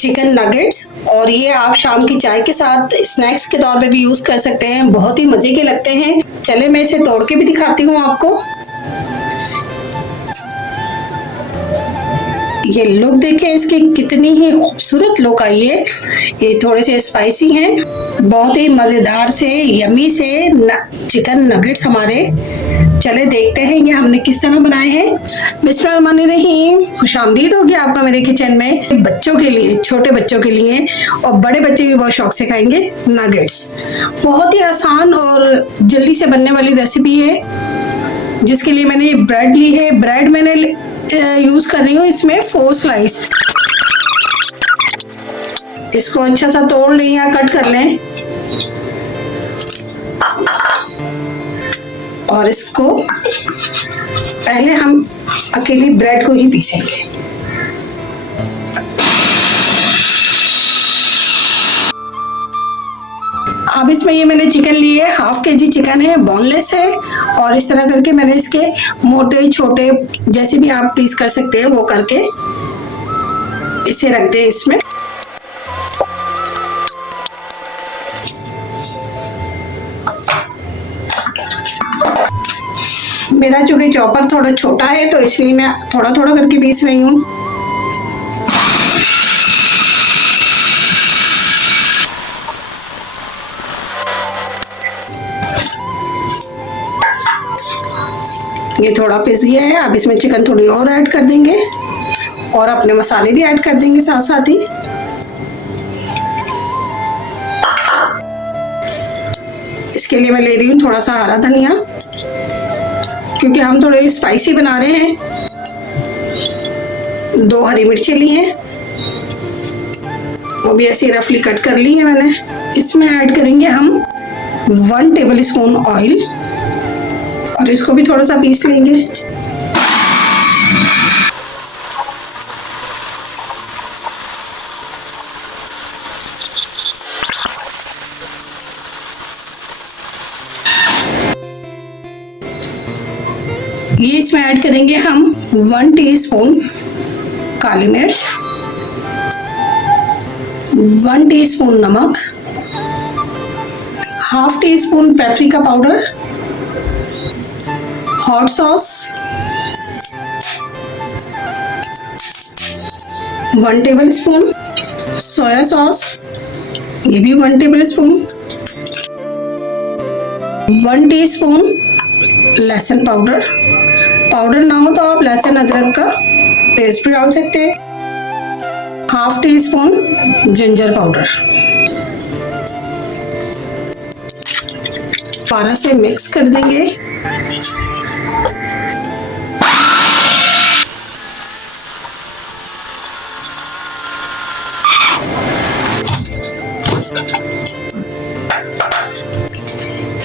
Chicken nuggets, और ये आप शाम की चाय के साथ स्नैक्स के तौर पे भी यूज कर सकते हैं। बहुत ही मजे के लगते हैं। चले मैं इसे तोड़ के भी दिखाती हूँ आपको। ये लुक देखें इसकी, कितनी ही खूबसूरत लुक आई है। ये थोड़े से स्पाइसी हैं, बहुत ही मजेदार से यमी से चिकन नगेट्स हमारे। चले देखते हैं ये हमने किस तरह बनाए हैं। बिस्मिल्लाहिर्रहमानिर्रहीम। खुशामदीद हो गया आपका मेरे किचन में। बच्चों के लिए, छोटे बच्चों के लिए और बड़े बच्चे भी बहुत शौक से खाएंगे नगेट्स। बहुत ही आसान और जल्दी से बनने वाली रेसिपी है, जिसके लिए मैंने ब्रेड ली है। ब्रेड मैंने यूज कर रही हूँ इसमें 4 स्लाइस। इसको अच्छा सा तोड़ लें या कट कर लें, और इसको पहले हम अकेली ब्रेड को ही पीसेंगे। अब इसमें ये मैंने चिकन लिए, हाफ केजी चिकन है, बोनलेस है, और इस तरह करके मैंने इसके मोटे छोटे जैसे भी आप पीस कर सकते हैं वो करके इसे रख दे इसमें। मेरा चूंकि चॉपर थोड़ा छोटा है तो इसलिए मैं थोड़ा थोड़ा करके पीस रही हूँ। ये थोड़ा पिस गया है। अब इसमें चिकन थोड़ी और ऐड कर देंगे और अपने मसाले भी ऐड कर देंगे साथ साथ ही। इसके लिए मैं ले रही हूँ थोड़ा सा हरा धनिया, क्योंकि हम थोड़े स्पाइसी बना रहे हैं। 2 हरी मिर्चें ली हैं, वो भी ऐसे रफली कट कर ली है मैंने। इसमें ऐड करेंगे हम 1 टेबल स्पून ऑयल, और इसको भी थोड़ा सा पीस लेंगे। ये इसमें ऐड करेंगे हम 1 टीस्पून काली मिर्च, 1 टीस्पून नमक, half tea spoon paprika powder, hot sauce, 1 table spoon soya sauce, ये भी 1 टेबल स्पून, 1 टीस्पून लहसुन पाउडर। पाउडर ना हो तो आप लहसुन अदरक का पेस्ट भी डाल सकते हैं। Half tea spoon ginger powder. 12 से मिक्स कर देंगे।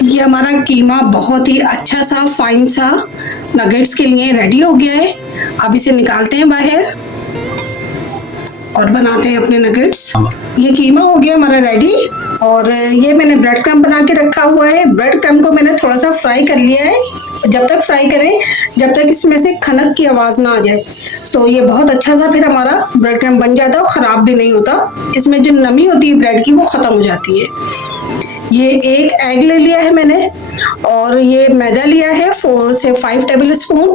ये हमारा कीमा बहुत ही अच्छा सा फाइन सा नगेट्स के लिए रेडी हो गया है। अब इसे निकालते हैं बाहर और बनाते हैं अपने नगेट्स। ये कीमा हो गया हमारा रेडी, और ये मैंने ब्रेड क्रम्ब बना के रखा हुआ है। ब्रेड क्रम्ब को मैंने थोड़ा सा फ्राई कर लिया है। जब तक फ्राई करें जब तक इसमें से खनक की आवाज़ ना आ जाए, तो ये बहुत अच्छा सा फिर हमारा ब्रेड क्रम्ब बन जाता है और ख़राब भी नहीं होता। इसमें जो नमी होती है ब्रेड की वो ख़त्म हो जाती है। ये 1 एग ले लिया है मैंने, और ये मैदा लिया है 4 से 5 टेबल स्पून।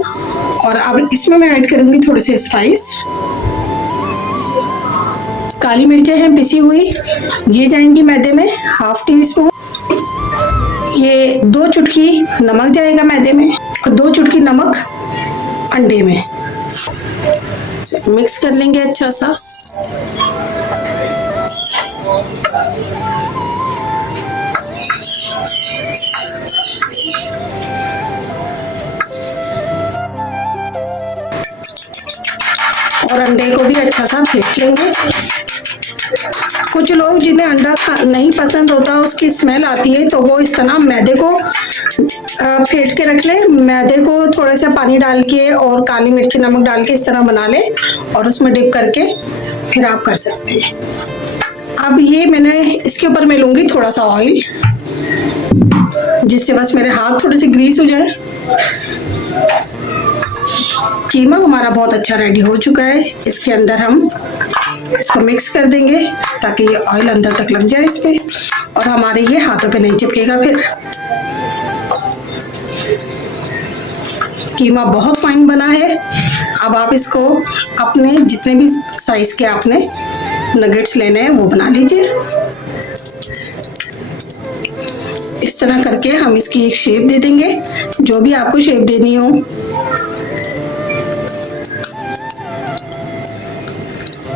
और अब इसमें मैं ऐड करूँगी थोड़े से स्पाइस। काली मिर्चें हैं पिसी हुई, ये जाएंगी मैदे में, हाफ टी स्पून। ये 2 चुटकी नमक जाएगा मैदे में, और 2 चुटकी नमक अंडे में। मिक्स कर लेंगे अच्छा सा। और अंडे को भी अच्छा सा फेंट लेंगे। कुछ लोग जिन्हें अंडा नहीं पसंद होता, उसकी स्मेल आती है, तो वो इस तरह मैदे को फेंट के रख लें। मैदे को थोड़ा सा पानी डाल के और काली मिर्च नमक डाल के इस तरह बना लें, और उसमें डिप करके फिर आप कर सकते हैं। अब ये मैंने इसके ऊपर मैं लूँगी थोड़ा सा ऑयल, जिससे बस मेरे हाथ थोड़े से ग्रीस हो जाए। कीमा हमारा बहुत अच्छा रेडी हो चुका है। इसके अंदर हम इसको मिक्स कर देंगे ताकि ये ऑयल अंदर तक लग जाए इस पे और हमारे ये हाथों पे नहीं चिपकेगा। फिर कीमा बहुत फाइन बना है। अब आप इसको अपने जितने भी साइज के आपने नगेट्स लेने हैं वो बना लीजिए। इस तरह करके हम इसकी एक शेप दे देंगे, जो भी आपको शेप देनी हो।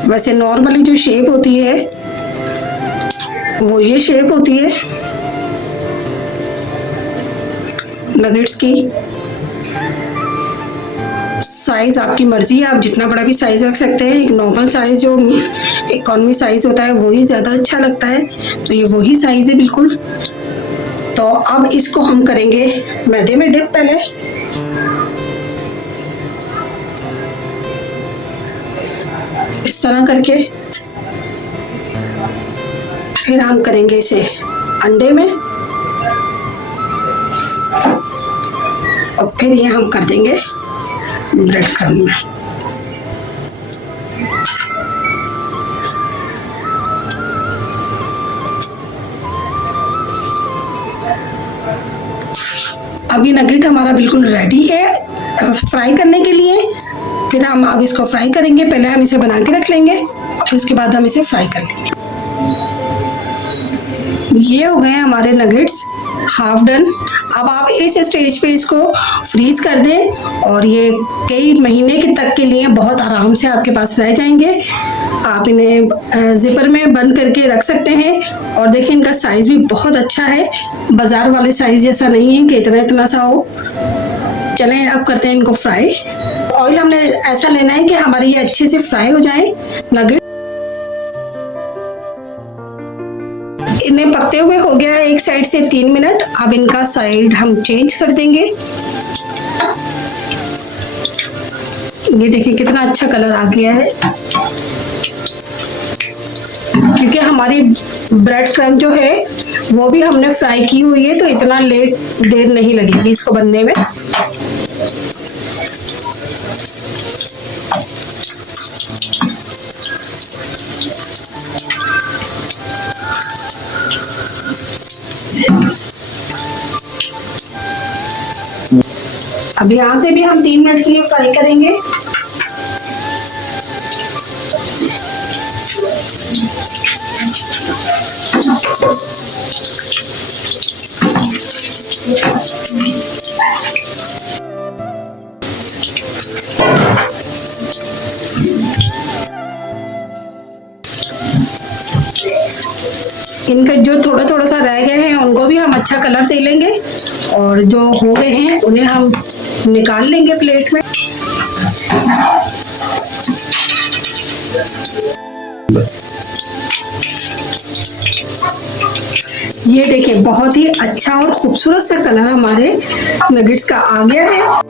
वैसे नॉर्मली जो शेप होती है वो ये शेप होती है नगेट्स की। साइज आपकी मर्जी है, आप जितना बड़ा भी साइज रख सकते हैं। एक नॉर्मल साइज जो इकोनॉमी साइज होता है वही ज़्यादा अच्छा लगता है, तो ये वही साइज है बिल्कुल। तो अब इसको हम करेंगे मैदे में डिप। पहले इस तरह करके फिर हम करेंगे इसे अंडे में और फिर ये हम कर देंगे ब्रेड क्रम्ब में। अभी नगेट हमारा बिल्कुल रेडी है फ्राई करने के लिए। फिर हम अब इसको फ्राई करेंगे। पहले हम इसे बना के रख लेंगे और उसके बाद हम इसे फ्राई कर लेंगे। ये हो गए हमारे नगेट्स हाफ डन। अब आप इस स्टेज पे इसको फ्रीज कर दें और ये कई महीने के तक के लिए बहुत आराम से आपके पास रह जाएंगे। आप इन्हें जिपर में बंद करके रख सकते हैं। और देखिए इनका साइज़ भी बहुत अच्छा है, बाज़ार वाले साइज़ जैसा नहीं है कि इतना इतना सा हो। चलें अब करते हैं इनको फ्राई। ऑयल हमने ऐसा लेना है कि हमारे ये अच्छे से फ्राई हो जाए नगेट। इन्हें पकते हुए हो गया एक साइड से 3 मिनट। अब इनका साइड हम चेंज कर देंगे। ये देखिए कितना अच्छा कलर आ गया है, क्योंकि हमारी ब्रेड क्रम्ब जो है वो भी हमने फ्राई की हुई है, तो इतना देर नहीं लगेगी इसको बनने में। अब यहाँ से भी हम 3 मिनट के लिए फ्राई करेंगे। इनका जो थोड़ा थोड़ा सा रह गए हैं उनको भी हम अच्छा कलर दे लेंगे और जो हो गए हैं उन्हें हम निकाल लेंगे प्लेट में। ये देखिए बहुत ही अच्छा और खूबसूरत सा कलर हमारे नगेट्स का आ गया है।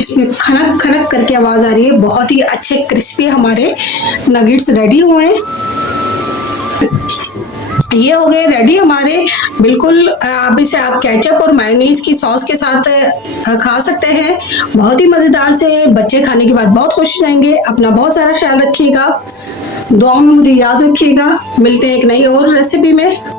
इसमें खनक खनक करके आवाज आ रही है। बहुत ही अच्छे क्रिस्पी हमारे नगेट्स रेडी हुए हैं। ये हो गए रेडी हमारे बिल्कुल। अब इसे आप केचप और मेयोनीज की सॉस के साथ खा सकते हैं। बहुत ही मज़ेदार से, बच्चे खाने के बाद बहुत खुश हो जाएंगे। अपना बहुत सारा ख्याल रखिएगा, दुआओं में मुझे याद रखिएगा। मिलते हैं एक नई और रेसिपी में।